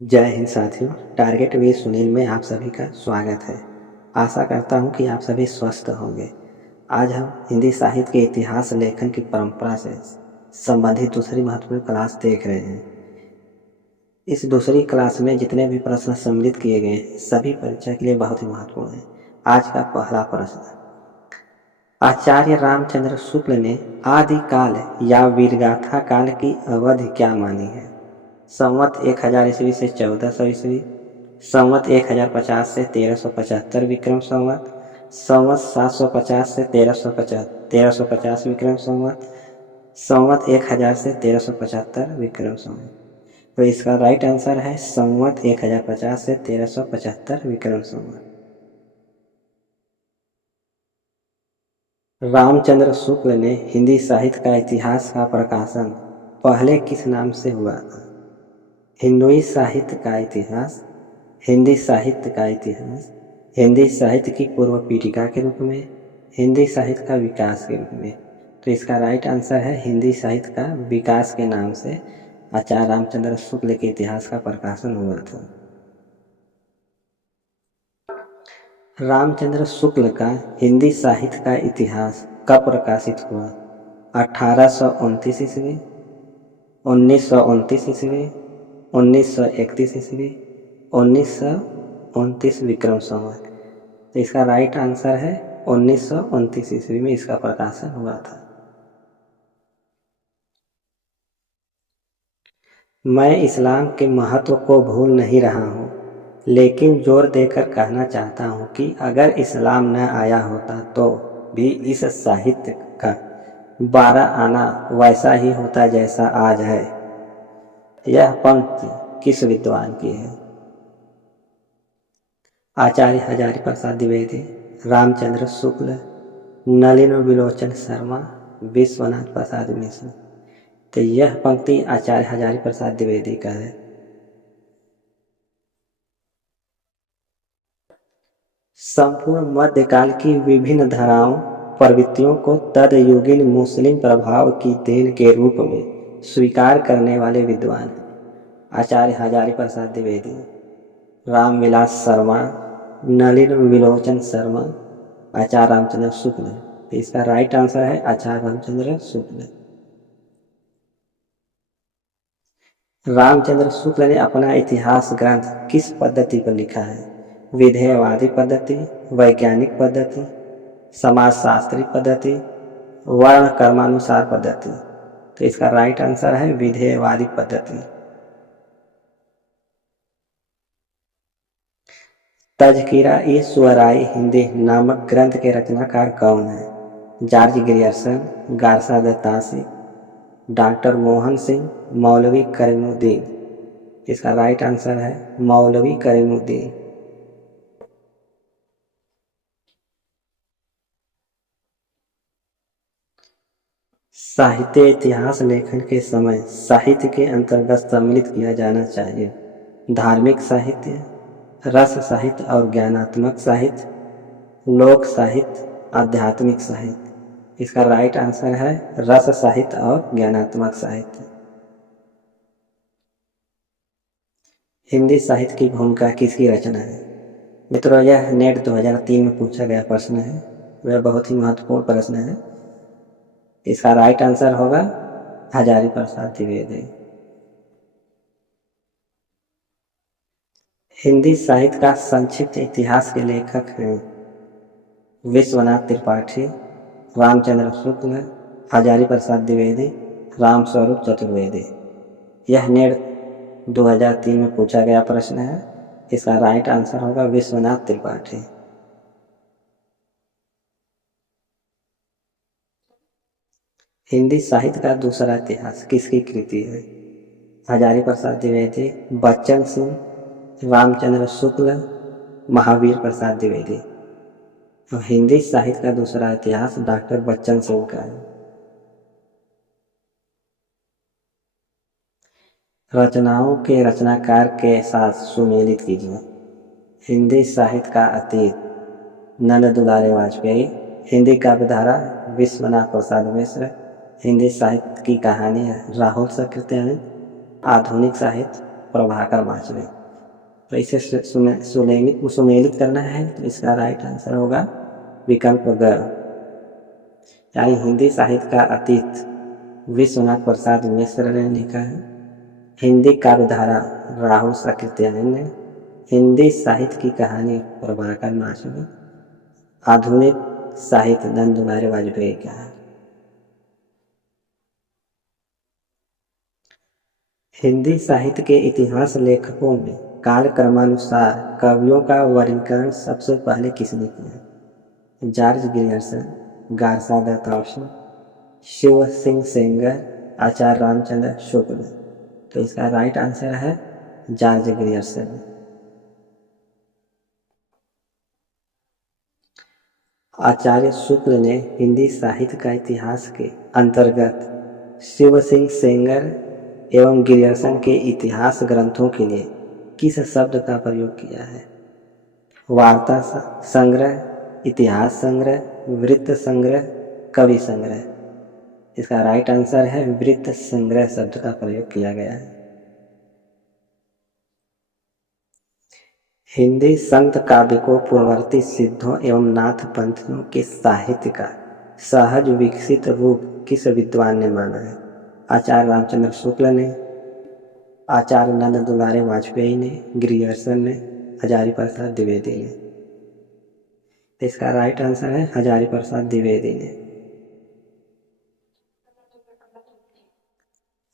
जय हिंद साथियों। टारगेट वीर सुनील में आप सभी का स्वागत है। आशा करता हूं कि आप सभी स्वस्थ होंगे। आज हम हिंदी साहित्य के इतिहास लेखन की परंपरा से संबंधित दूसरी महत्वपूर्ण क्लास देख रहे हैं। इस दूसरी क्लास में जितने भी प्रश्न सम्मिलित किए गए हैं सभी परीक्षा के लिए बहुत ही महत्वपूर्ण हैं। आज का पहला प्रश्न, आचार्य रामचंद्र शुक्ल ने आदि काल या वीरगाथा काल की अवधि क्या मानी है? संवत 1000 ईस्वी से 1400 ईस्वी, संवत 1050 से 1375 विक्रम संवत, संवत 750 से 1350 विक्रम संवत, संवत 1000 से 1375 विक्रम संवत। तो इसका राइट आंसर है संवत 1050 से 1375 विक्रम संवत। रामचंद्र शुक्ल ने हिंदी साहित्य का इतिहास का प्रकाशन पहले किस नाम से हुआ था? हिंदुई साहित्य का इतिहास, हिंदी साहित्य का इतिहास, हिंदी साहित्य की पूर्व पीठिका के रूप में, हिंदी साहित्य का विकास के रूप में। तो इसका राइट आंसर है हिंदी साहित्य का विकास के नाम से आचार्य रामचंद्र शुक्ल के इतिहास का प्रकाशन हुआ था। रामचंद्र शुक्ल का हिंदी साहित्य का इतिहास कब प्रकाशित हुआ? 1829 ईस्वी, 1929 ईस्वी, 1931 ईस्वी, 1929 विक्रम संवत। तो इसका राइट आंसर है 1929 ईस्वी में इसका प्रकाशन हुआ था। मैं इस्लाम के महत्व को भूल नहीं रहा हूँ, लेकिन जोर देकर कहना चाहता हूँ कि अगर इस्लाम न आया होता तो भी इस साहित्य का 12 आना वैसा ही होता जैसा आज है। यह पंक्ति किस विद्वान की है? आचार्य हजारी प्रसाद द्विवेदी, रामचंद्र शुक्ल, नलिन विलोचन शर्मा, विश्वनाथ प्रसाद मिश्र। तो यह पंक्ति आचार्य हजारी प्रसाद द्विवेदी का है। संपूर्ण मध्यकाल की विभिन्न धाराओं प्रवृत्तियों को तदयुगीन मुस्लिम प्रभाव की देन के रूप में स्वीकार करने वाले विद्वान हैं आचार्य हजारी प्रसाद द्विवेदी, रामविलास शर्मा, नलिन विलोचन शर्मा, आचार्य रामचंद्र शुक्ल। तो इसका राइट आंसर है आचार्य रामचंद्र शुक्ल। रामचंद्र शुक्ल ने अपना इतिहास ग्रंथ किस पद्धति पर लिखा है? विधेयवादी पद्धति, वैज्ञानिक पद्धति, समाजशास्त्री पद्धति, वर्ण कर्मानुसार पद्धति। तो इसका राइट आंसर है विधेयवादी पद्धति। तज़किरा ए शुअराए हिंदी नामक ग्रंथ के रचनाकार कौन है? George Grierson, Garcin de Tassy, doctor Mohan Singh, Maulvi Karimuddin. इसका राइट आंसर है मौलवी करीमुद्दीन। साहित्य इतिहास लेखन के समय साहित्य के अंतर्गत सम्मिलित किया जाना चाहिए धार्मिक साहित्य, रस साहित्य और ज्ञानात्मक साहित्य, लोक साहित्य, आध्यात्मिक साहित्य। इसका राइट आंसर है रस साहित्य और ज्ञानात्मक साहित्य। हिंदी साहित्य की भूमिका किसकी रचना है? मित्रों, यह नेट 2003 में पूछा गया प्रश्न है। वह बहुत ही महत्वपूर्ण प्रश्न है। इसका राइट आंसर होगा हजारी प्रसाद द्विवेदी। हिंदी साहित्य का संक्षिप्त इतिहास के लेखक हैं विश्वनाथ त्रिपाठी, रामचंद्र शुक्ल, हजारी प्रसाद द्विवेदी, रामस्वरूप चतुर्वेदी। यह नेट 2003 में पूछा गया प्रश्न है। इसका राइट आंसर होगा विश्वनाथ त्रिपाठी। हिंदी साहित्य का दूसरा इतिहास किसकी कृति है? हजारी प्रसाद द्विवेदी, बच्चन सिंह, रामचंद्र शुक्ल, महावीर प्रसाद द्विवेदी। और हिंदी साहित्य का दूसरा इतिहास डॉक्टर बच्चन सिंह का है। रचनाओं के रचनाकार के साथ सुमेलित कीजिए। हिंदी साहित्य का अतीत नंद दुलारे वाजपेयी, हिंदी काव्यधारा विश्वनाथ प्रसाद मिश्र, हिंदी साहित्य की कहानी राहुल सकृत्यायन, आधुनिक साहित्य प्रभाकर माचवे। तो इसे सुमेलित करना है, तो इसका राइट आंसर होगा विकल्प ग। यानी हिंदी साहित्य का अतीत विश्वनाथ प्रसाद मिश्र ने लिखा है। हिंदी काव्यधारा राहुल सकृत्यायन ने। हिंदी साहित्य की कहानी प्रभाकर माचवे। आधुनिक साहित्य नंद दुलारे वाजपेयी का है। हिंदी साहित्य के इतिहास लेखकों में कालक्रमानुसार कवियों का वर्गीकरण सबसे पहले किसने किया? जॉर्ज ग्रियर्सन, गारसा दत्तात्रेय, शिव सिंह सेंगर, आचार्य रामचंद्र शुक्ल। तो इसका राइट आंसर है जॉर्ज ग्रियर्सन। आचार्य शुक्ल ने हिंदी साहित्य का इतिहास के अंतर्गत शिव सिंह सेंगर एवं ग्रियर्सन के इतिहास ग्रंथों के लिए किस शब्द का प्रयोग किया है? वार्ता संग्रह, इतिहास संग्रह, वृत्त संग्रह, कवि संग्रह। इसका राइट आंसर है वृत्त संग्रह शब्द का प्रयोग किया गया है। हिंदी संत काव्य को पूर्ववर्ती सिद्धों एवं नाथ पंथियों के साहित्य का सहज विकसित रूप किस विद्वान ने माना है? आचार्य रामचंद्र शुक्ल ने, आचार्य नंद दुलारे वाजपेयी ने, ग्रियर्सन ने, हजारी प्रसाद द्विवेदी ने। इसका राइट आंसर है हजारी प्रसाद द्विवेदी ने।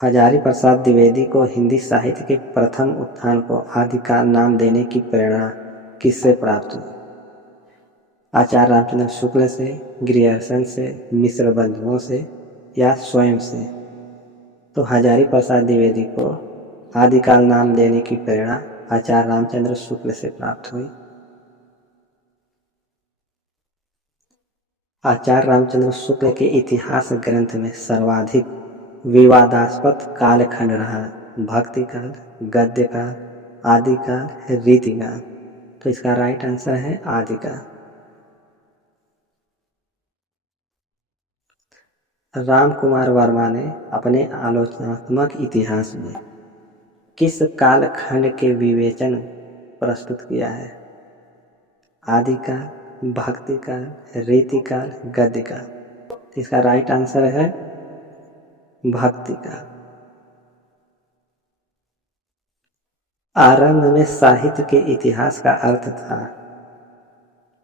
हजारी प्रसाद द्विवेदी को हिंदी साहित्य के प्रथम उत्थान को आदिकाल नाम देने की प्रेरणा किससे प्राप्त हुई? आचार्य रामचंद्र शुक्ल से, ग्रियर्सन से, मिश्र बंधुओं से या स्वयं से? तो हजारी प्रसाद द्विवेदी को आदिकाल नाम देने की प्रेरणा आचार्य रामचंद्र शुक्ल से प्राप्त हुई। आचार्य रामचंद्र शुक्ल के इतिहास ग्रंथ में सर्वाधिक विवादास्पद कालखंड रहा भक्ति काल, गद्य काल, आदिकाल, रीतिकाल। तो इसका राइट आंसर है आदिकाल। राम कुमार वर्मा ने अपने आलोचनात्मक इतिहास में किस कालखंड के विवेचन प्रस्तुत किया है? आदिकाल, भक्तिकाल, रीतिकाल, गद्यकाल। इसका राइट आंसर है भक्तिकाल। आरंभ में साहित्य के इतिहास का अर्थ था।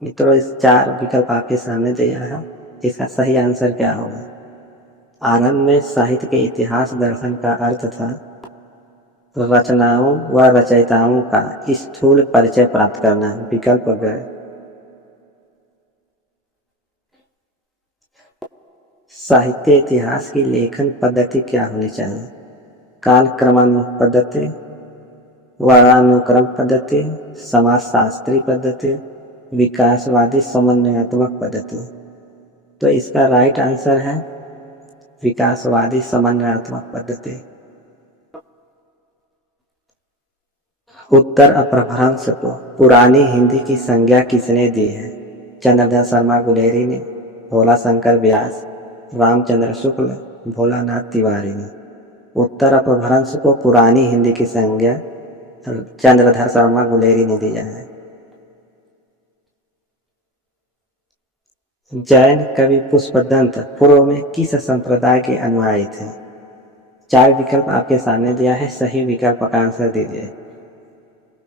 मित्रों, इस 4 विकल्प आपके सामने दिया है, इसका सही आंसर क्या होगा? आरंभ में साहित्य के इतिहास दर्शन का अर्थ था रचनाओं व रचयिताओं का स्थूल परिचय प्राप्त करना। विकल्प ग। साहित्य इतिहास की लेखन पद्धति क्या होनी चाहिए? कालक्रमानुसार पद्धति, वर्णानुक्रम पद्धति, समाजशास्त्री पद्धति, विकासवादी समन्वयात्मक पद्धति। तो इसका राइट आंसर है विकासवादी समन्वयात्मक पद्धति। उत्तर अपभ्रंश को पुरानी हिंदी की संज्ञा किसने दी है? चंद्रधर शर्मा गुलेरी ने, भोला शंकर व्यास, रामचंद्र शुक्ल, भोलानाथ तिवारी ने। उत्तर अपभ्रंश को पुरानी हिंदी की संज्ञा चंद्रधर शर्मा गुलेरी ने दिया है। जैन कवि पुष्पदंत पूर्व में किस संप्रदाय के अनुयायी थे? 4 विकल्प आपके सामने दिया है, सही विकल्प का आंसर दीजिए।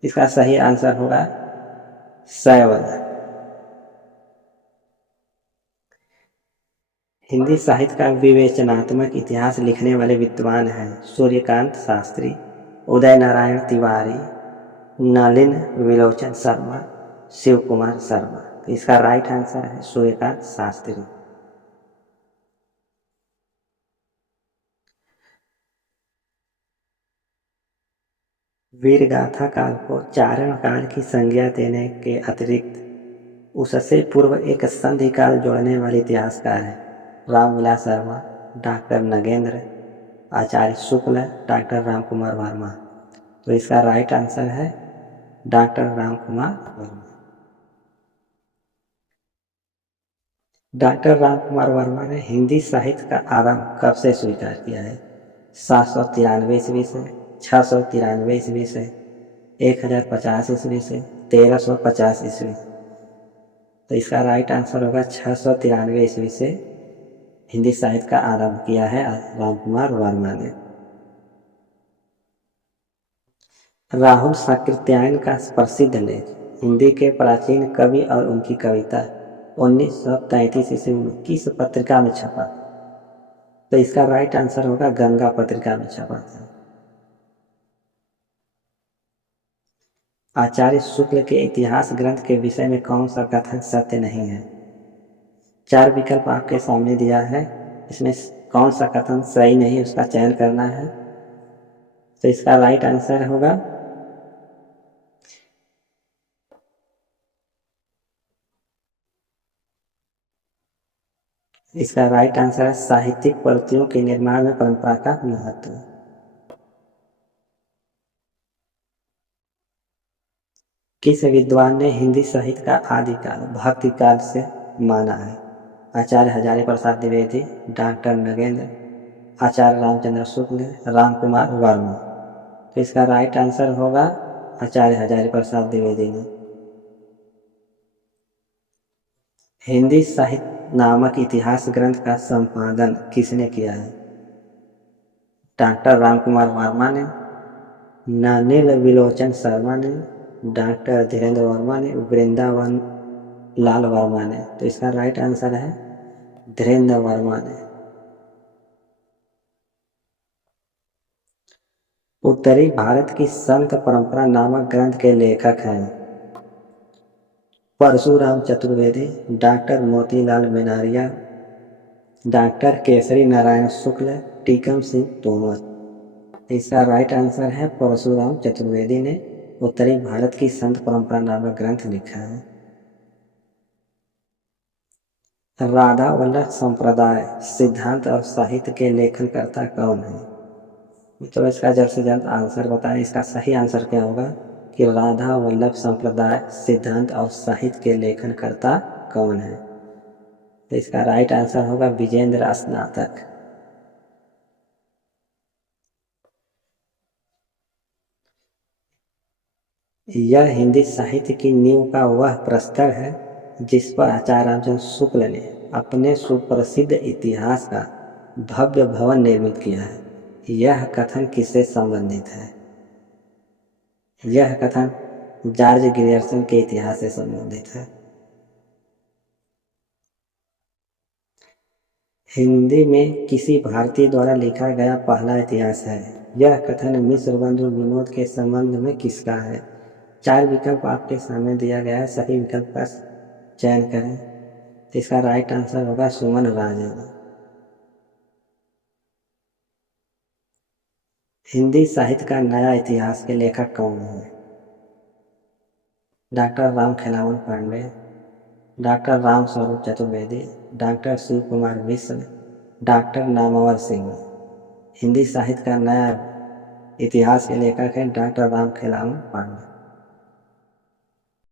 इसका सही आंसर होगा शैव। हिंदी साहित्य का विवेचनात्मक इतिहास लिखने वाले विद्वान हैं सूर्यकांत शास्त्री, उदय नारायण तिवारी, नलिन विलोचन शर्मा, शिव कुमार शर्मा। इसका राइट आंसर है सूर्यकांत शास्त्री। वीरगाथा काल को चारण काल की संज्ञा देने के अतिरिक्त उससे पूर्व एक संधि काल जोड़ने वाले इतिहासकार हैं रामविलास शर्मा, डॉक्टर नगेंद्र, आचार्य शुक्ल, डॉक्टर राम कुमार वर्मा। तो इसका राइट आंसर है डॉक्टर राम कुमार वर्मा। डॉक्टर राम कुमार वर्मा ने हिंदी साहित्य का आरंभ कब से स्वीकार किया है? 793 ईस्वी से, 693 ईस्वी से, 1050 ईस्वी से, 1350 ईस्वी। तो इसका राइट आंसर होगा 693 ईस्वी से हिंदी साहित्य का आरंभ किया है राम कुमार वर्मा ने। राहुल साकृत्यायन का प्रसिद्ध लेख हिंदी के प्राचीन कवि और उनकी कविता 1933 ईस्वी में किस पत्रिका में छपा? तो इसका राइट आंसर होगा गंगा पत्रिका में छपा था। आचार्य शुक्ल के इतिहास ग्रंथ के विषय में कौन सा कथन सत्य नहीं है? 4 विकल्प आपके सामने दिया है, इसमें कौन सा कथन सही नहीं उसका चयन करना है। तो इसका राइट आंसर होगा इसका राइट आंसर है साहित्यिक प्रतियों के निर्माण में परंपरा का महत्व। किस विद्वान ने हिंदी साहित्य का आदिकाल भक्ति काल से माना है? आचार्य हजारी प्रसाद द्विवेदी, डॉक्टर नगेंद्र, आचार्य रामचंद्र शुक्ल, राम कुमार वर्मा। तो इसका राइट आंसर होगा आचार्य हजारी प्रसाद द्विवेदी ने। हिंदी साहित्य नामक इतिहास ग्रंथ का संपादन किसने किया है? डॉक्टर राम कुमार वर्मा ने, नानिल विलोचन शर्मा ने, डॉक्टर धीरेन्द्र वर्मा ने, वृंदावन लाल वर्मा ने। तो इसका राइट आंसर है धीरेन्द्र वर्मा ने। उत्तरी भारत की संत परंपरा नामक ग्रंथ के लेखक हैं परशुराम चतुर्वेदी, डॉक्टर मोतीलाल मेनारिया, डॉक्टर केसरी नारायण शुक्ल, टीकम सिंह तोमर। इसका राइट आंसर है परशुराम चतुर्वेदी ने उत्तरी भारत की संत परंपरा नामक ग्रंथ लिखा है। राधा वल्लभ संप्रदाय सिद्धांत और साहित्य के लेखनकर्ता कौन है? तो इसका जल्द से जल्द आंसर बताएं। इसका सही आंसर क्या होगा कि राधा वल्लभ संप्रदाय सिद्धांत और साहित्य के लेखनकर्ता कौन है? तो इसका राइट आंसर होगा विजेंद्र स्नातक। यह हिंदी साहित्य की नींव का वह प्रस्तर है जिस पर आचार्य रामचंद्र शुक्ल ने अपने सुप्रसिद्ध इतिहास का भव्य भवन निर्मित किया है। यह कथन किससे संबंधित है? यह कथन जॉर्ज ग्रियर्सन के इतिहास से संबंधित है। हिंदी में किसी भारतीय द्वारा लिखा गया पहला इतिहास है। यह कथन मिस्र बंधु विनोद के संबंध में किसका है? 4 विकल्प आपके सामने दिया गया है, सही विकल्प का चयन करें। तो इसका राइट आंसर होगा सुमन राजन। हिंदी साहित्य का नया इतिहास के लेखक कौन है? Doctor Ram Khelawan Pandey, doctor Ram Swaroop Chaturvedi, doctor Shiv Kumar Mishra, doctor Namvar Singh. Hindi साहित्य का नया इतिहास के लेखक हैं डॉक्टर राम खेलावन पांडे।